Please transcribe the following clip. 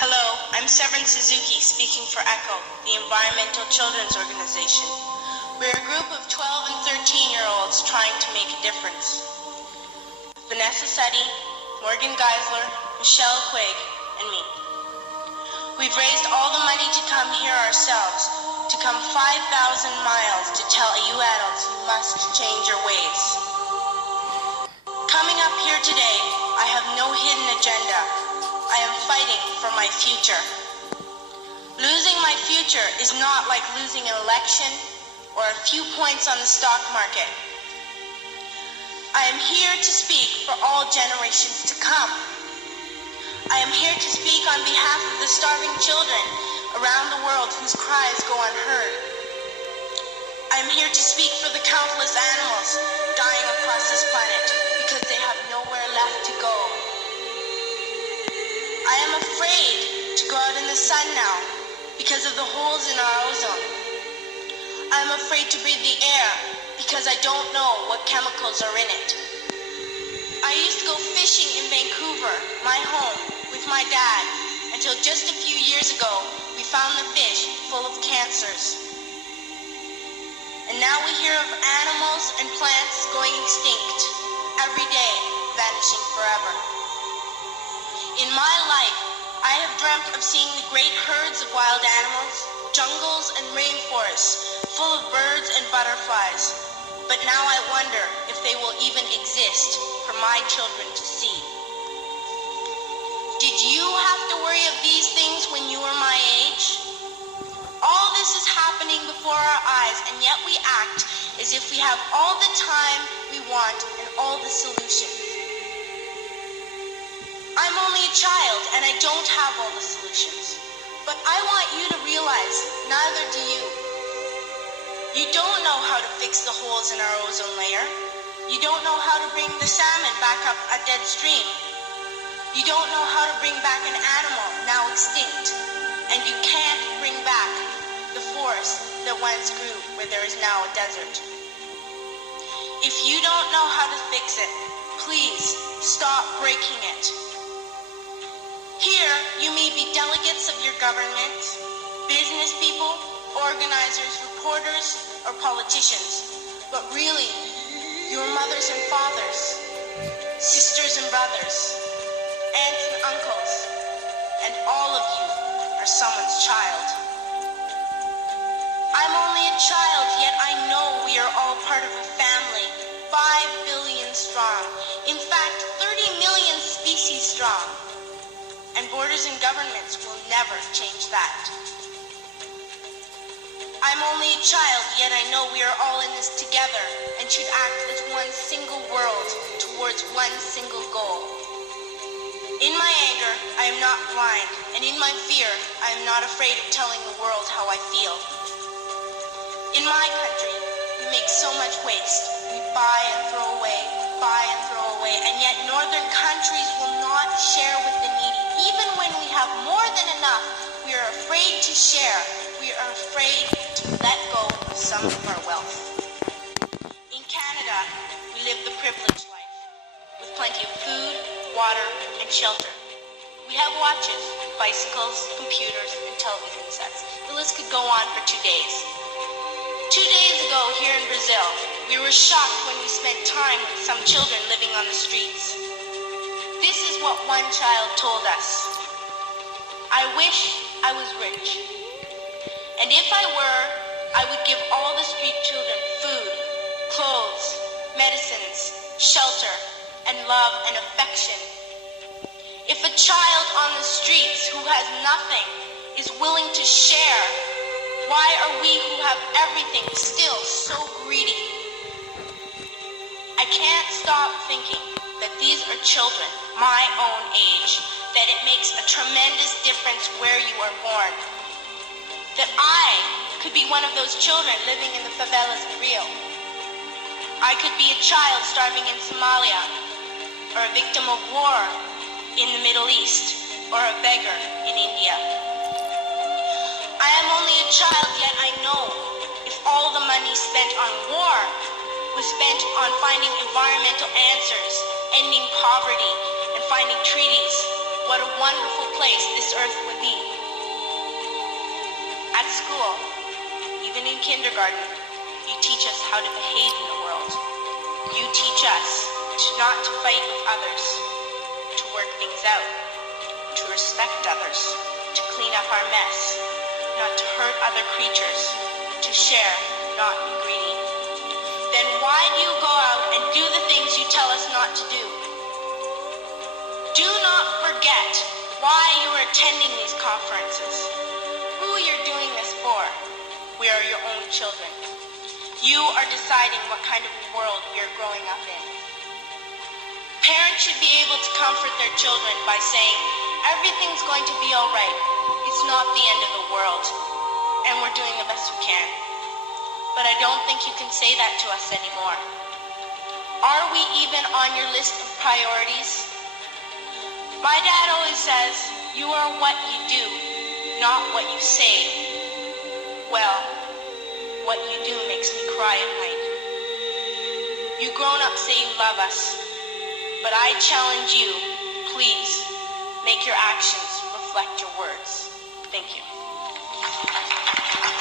Hello, I'm Severin Suzuki speaking for ECHO, the Environmental Children's Organization. We're a group of 12 and 13-year-olds trying to make a difference. Vanessa Seti, Morgan Geisler, Michelle Quigg, and me. We've raised all the money to come here ourselves, to come 5,000 miles to tell you adults you must change your ways. Coming up here today, I have no hidden agenda. I am fighting for my future. Losing my future is not like losing an election or a few points on the stock market. I am here to speak for all generations to come. I am here to speak on behalf of the starving children around the world whose cries go unheard. I am here to speak for the countless animals dying across this planet because they have nowhere left to go. I am afraid to go out in the sun now because of the holes in our ozone. I am afraid to breathe the air because I don't know what chemicals are in it. I used to go fishing in Vancouver, my home, with my dad, until just a few years ago we found the fish full of cancers. And now we hear of animals and plants going extinct, every day vanishing forever. In my life, I have dreamt of seeing the great herds of wild animals, jungles and rainforests full of birds and butterflies. But now I wonder if they will even exist for my children to see. Did you have to worry of these things when you were my age? All this is happening before our eyes, and yet we act as if we have all the time we want and all the solutions. I'm only a child and I don't have all the solutions. But I want you to realize, neither do you. You don't know how to fix the holes in our ozone layer. You don't know how to bring the salmon back up a dead stream. You don't know how to bring back an animal now extinct. And you can't bring back the forest that once grew where there is now a desert. If you don't know how to fix it, please stop breaking it. Here, you may be delegates of your government, business people, organizers, reporters, or politicians, but really, your mothers and fathers, sisters and brothers, aunts and uncles, and all of you are someone's child. I'm only a child, yet I know we are all part of a family, 5 billion strong, in fact, 30 million species strong. And borders and governments will never change that. I'm only a child, yet I know we are all in this together and should act as one single world towards one single goal. In my anger, I am not blind, and in my fear, I am not afraid of telling the world how I feel. In my country, we make so much waste. We buy and throw away, and yet northern countries will not share with the needy. Even when we have more than enough, we are afraid to share. We are afraid to let go of some of our wealth. In Canada, we live the privileged life, with plenty of food, water, and shelter. We have watches, bicycles, computers, and television sets. The list could go on for 2 days. 2 days ago, here in Brazil, we were shocked when we spent time with some children living on the streets. This is what one child told us. I wish I was rich. And if I were, I would give all the street children food, clothes, medicines, shelter, and love and affection. If a child on the streets who has nothing is willing to share, why are we who have everything still so greedy? I can't stop thinking that these are children, my own age, that it makes a tremendous difference where you are born. That I could be one of those children living in the favelas in Rio. I could be a child starving in Somalia, or a victim of war in the Middle East, or a beggar in India. I am only a child, yet I know if all the money spent on war was spent on finding environmental answers, ending poverty, and finding treaties, what a wonderful place this earth would be. At school, even in kindergarten, you teach us how to behave in the world. You teach us not to fight with others, to work things out, to respect others, to clean up our mess, not to hurt other creatures, to share, not be greedy. Then why do you go out and do the things you tell us not to do? Do not forget why you are attending these conferences, who you're doing this for. We are your own children. You are deciding what kind of world we are growing up in. Parents should be able to comfort their children by saying, everything's going to be all right. It's not the end of the world, and we're doing the best we can. But I don't think you can say that to us anymore. Are we even on your list of priorities? My dad always says, you are what you do, not what you say. Well, what you do makes me cry at night. You grown-ups say you love us, but I challenge you, please, make your actions reflect your words. Thank you.